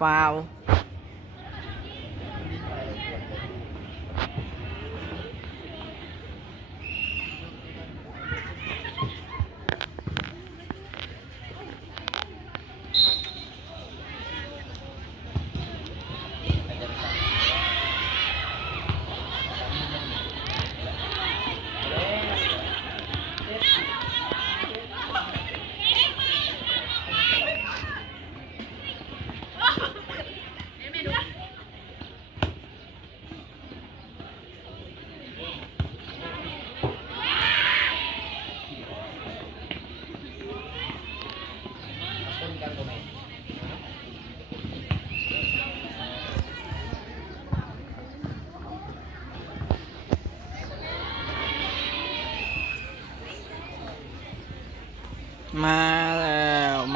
ฟาว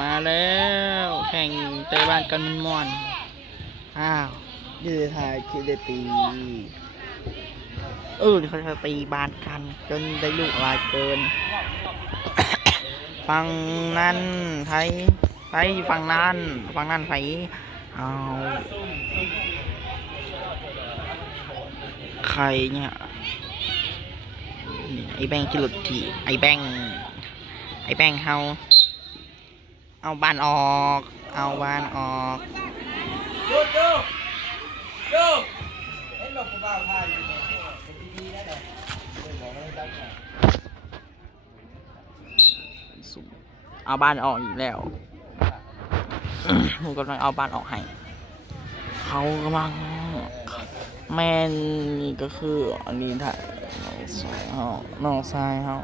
มาแล้วแข่งเตะบ้านกันมันม่วนอ้าวยืดถ่ายคิดตีเขาจะตีบ้านกันจนได้ลูกลายเกิน ฝั่งนั้นไทยฝั่งนั้นไทยเอาใครเนี่ยไอ้แบงค์กิลุดที่ไอ้แบงค์เฮาเอาบ้านออกโยเห็นบอกกูบ้าพาอยู่ดีๆแล้วแหละเอาบ้านออกอีกแล้วผมกำลังเอาบ้านออกให้เขากำลังแม่นี่ก็คืออันนี้ถ่ายน้องชายเขา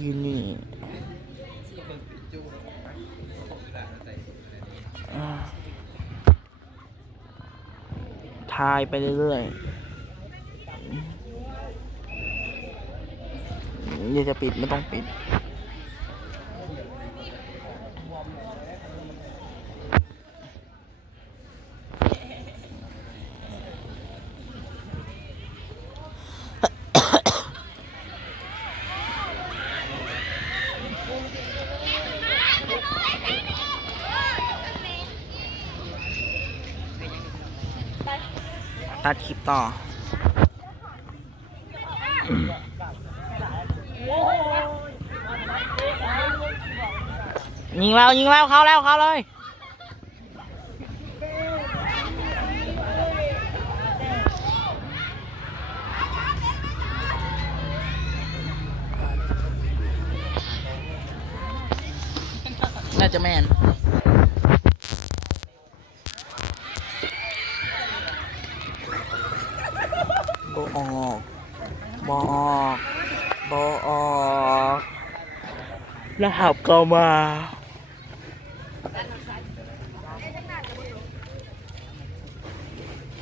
ยืนนี่ถ่ายไปเรื่อยๆอยากจะปิดไม่ต้องปิดตัดคลิปต่อยิงแล้วเข้าเลยน่าจะแม่นบออกแล้วหับก็มา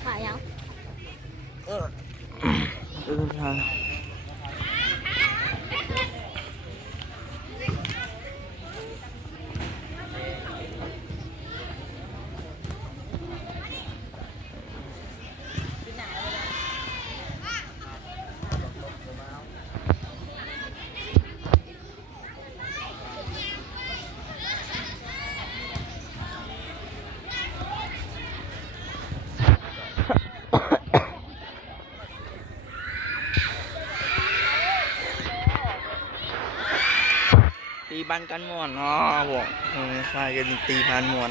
ถ่ายยังทางตีบันกันม่วนบอกใช่กันตีพันม่วน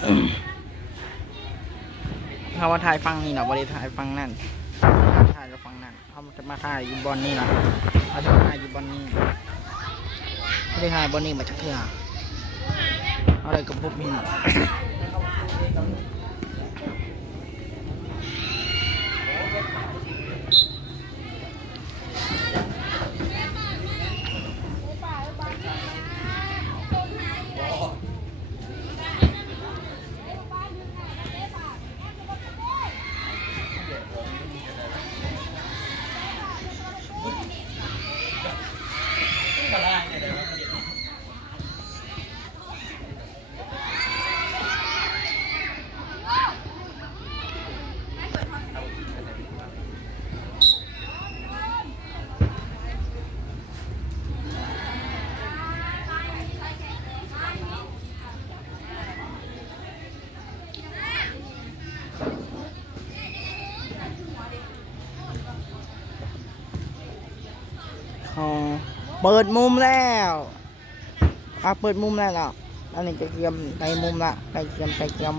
เขาว่าถ่ายฟังนี่เนาะบริถ่ายฟังนั่นถ่ายแล้วฟังนั่นเขาจะมาถ่ายอยู่บอลนี่เนาะเขาจะมาถ่ายอยู่บอลนี่ไม่ได้ถ่ายบอลนี่มาจากเถื่ออะไรกับพวกนี้ เปิดมุมแล้วเปิดมุมแล้วเนาะอันนี้จะเกียมในมุมละไก่เกียมไก่เกียม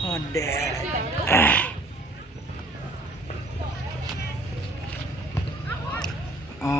ฮอนเดอ๋อ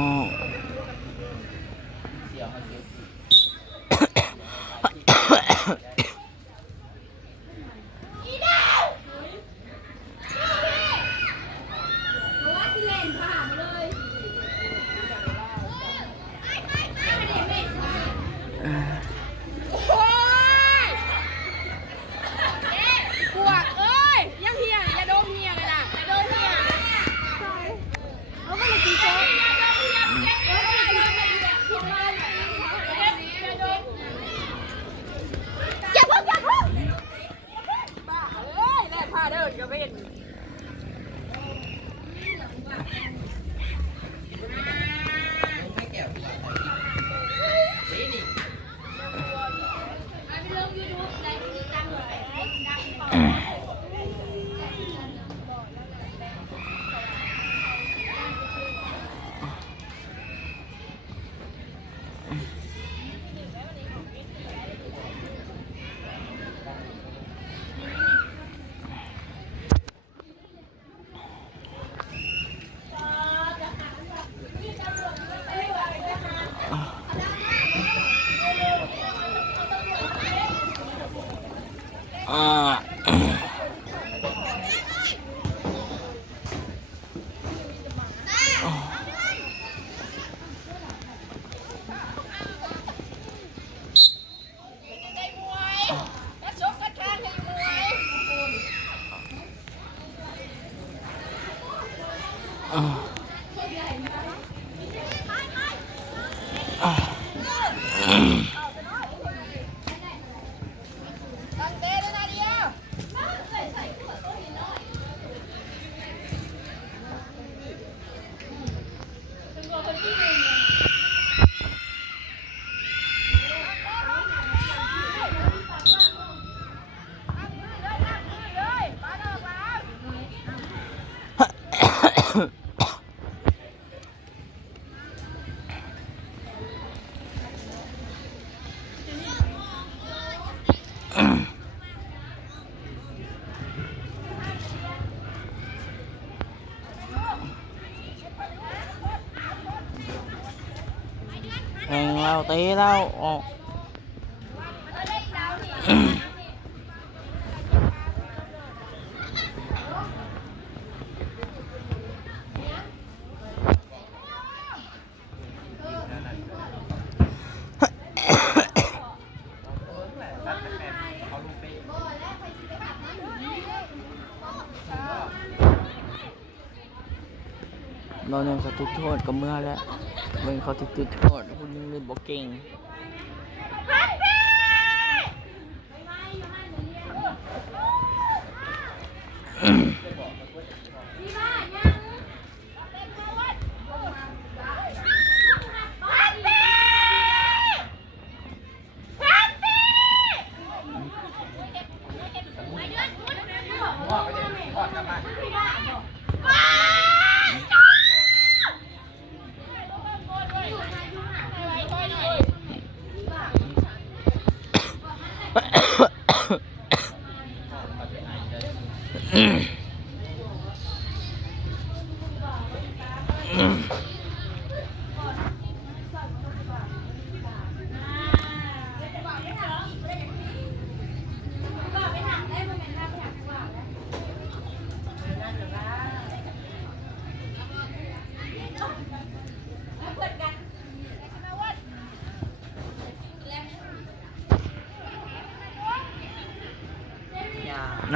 เราตีเราออกเราเนี่ยเขาจุดโทษก็เมื่อแล้วเป็นเขาจุดโทษคุณยังเล่นบอกเก่ง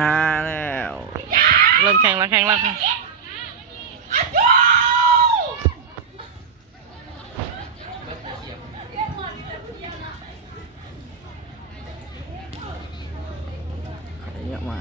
นาแล้วเริ่มแข่งแล้วค่ะเยอะมา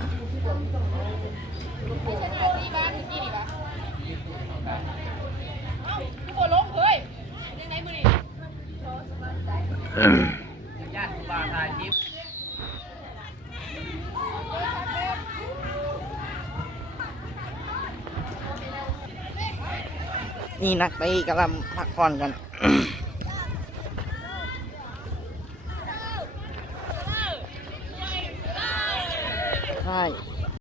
นี่นักตีกำลังพักผ่อนกันใช่